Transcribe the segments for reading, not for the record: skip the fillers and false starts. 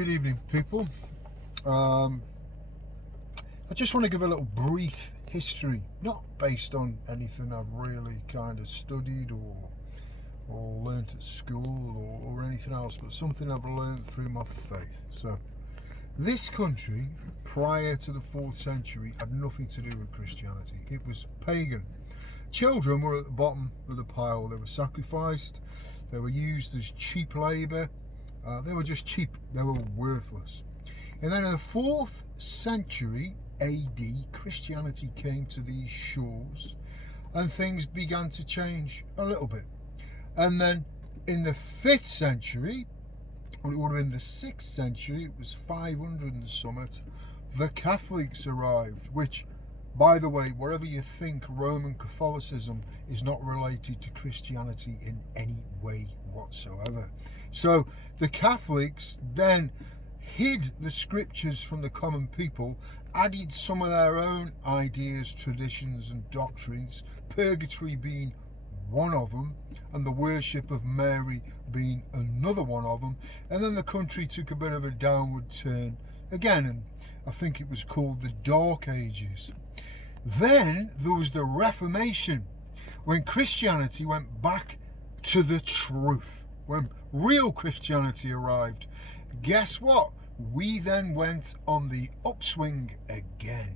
Good evening, people. I just want to give a little brief history, not based on anything I've really kind of studied or learnt at school or anything else, but something I've learnt through my faith. So, this country, prior to the 4th century, had nothing to do with Christianity. It was pagan. Children were at the bottom of the pile. They were sacrificed. They were used as cheap labour. They were just cheap. They were worthless. And then in the 4th century AD, Christianity came to these shores and things began to change a little bit. And then in the 5th century, or it would have been the 6th century, it was 500 and summit, the Catholics arrived, which, by the way, wherever you think, Roman Catholicism is not related to Christianity in any way whatsoever. So the Catholics then hid the scriptures from the common people, added some of their own ideas, traditions and doctrines, purgatory being one of them, and the worship of Mary being another one of them. And then the country took a bit of a downward turn again, and I think it was called the Dark Ages. Then there was the Reformation, when Christianity went back to the truth, when real Christianity arrived. Guess what? We then went on the upswing again.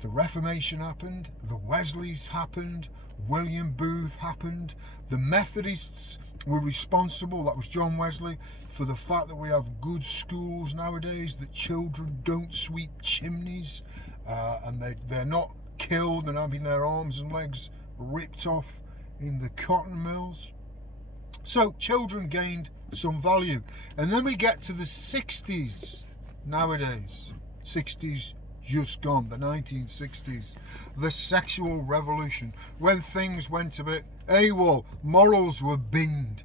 The Reformation happened, the Wesleys happened, William Booth happened, the Methodists were responsible, that was John Wesley, for the fact that we have good schools nowadays, that children don't sweep chimneys, and they're not killed and having their arms and legs ripped off in the cotton mills. So children gained some value. And then we get to the 60s nowadays. 60s just gone, the 1960s. The sexual revolution, when things went a bit AWOL, morals were binned.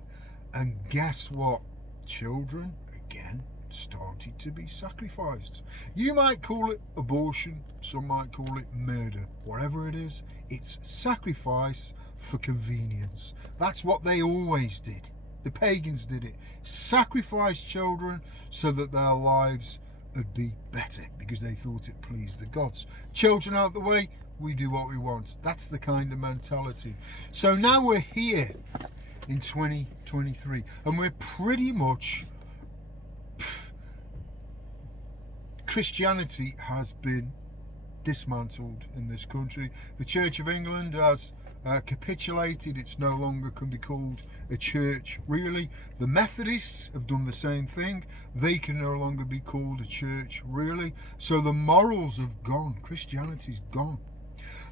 And guess what? Children, again, started to be sacrificed. You might call it abortion, some might call it murder. Whatever it is, it's sacrifice for convenience. That's what they always did. The pagans did it. Sacrifice children so that their lives would be better, because they thought it pleased the gods. Children out the way, we do what we want. That's the kind of mentality. So now we're here in 2023, and we're pretty much Christianity has been dismantled in this country. The Church of England has capitulated. It's no longer can be called a church, really. The Methodists have done the same thing. They can no longer be called a church, really. So the morals have gone. Christianity's gone.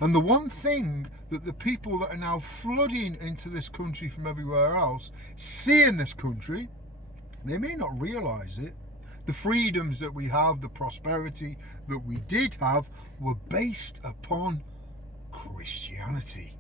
And the one thing that the people that are now flooding into this country from everywhere else see in this country, they may not realise it. The freedoms that we have, the prosperity that we did have, were based upon Christianity,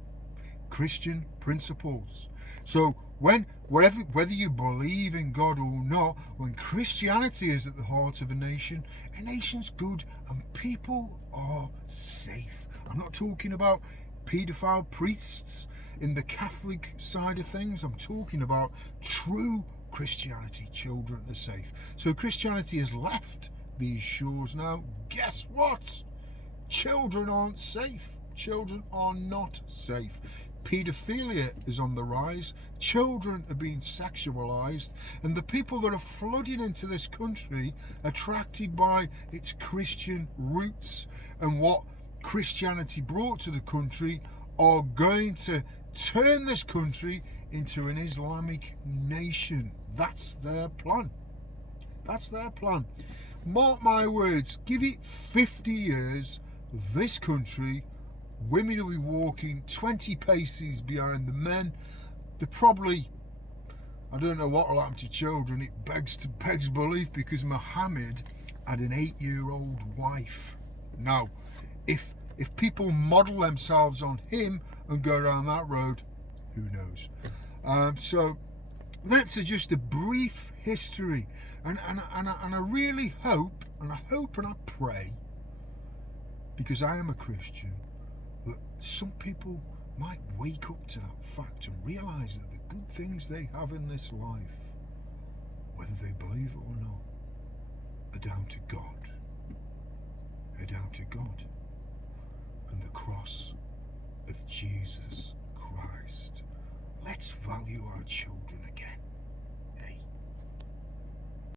Christian principles. So whether you believe in God or not, when Christianity is at the heart of a nation's good and people are safe. I'm not talking about paedophile priests in the Catholic side of things. I'm talking about true Christianity. Children are safe. So Christianity has left these shores now. Guess what? Children aren't safe. Children are not safe. Paedophilia is on the rise. Children are being sexualized, and the people that are flooding into this country, attracted by its Christian roots and what Christianity brought to the country, are going to turn this country into an Islamic nation. That's their plan. That's their plan. Mark my words, give it 50 years, this country, women will be walking 20 paces behind the men. They're probably, I don't know what will happen to children. It begs belief, because Muhammad had an 8-year-old wife. Now, if people model themselves on him and go down that road, who knows? So that's just a brief history, and I really hope, and I pray, because I am a Christian, that some people might wake up to that fact and realise that the good things they have in this life, whether they believe it or not, are down to God. Are down to God and the cross of Jesus Christ. Let's value our children again.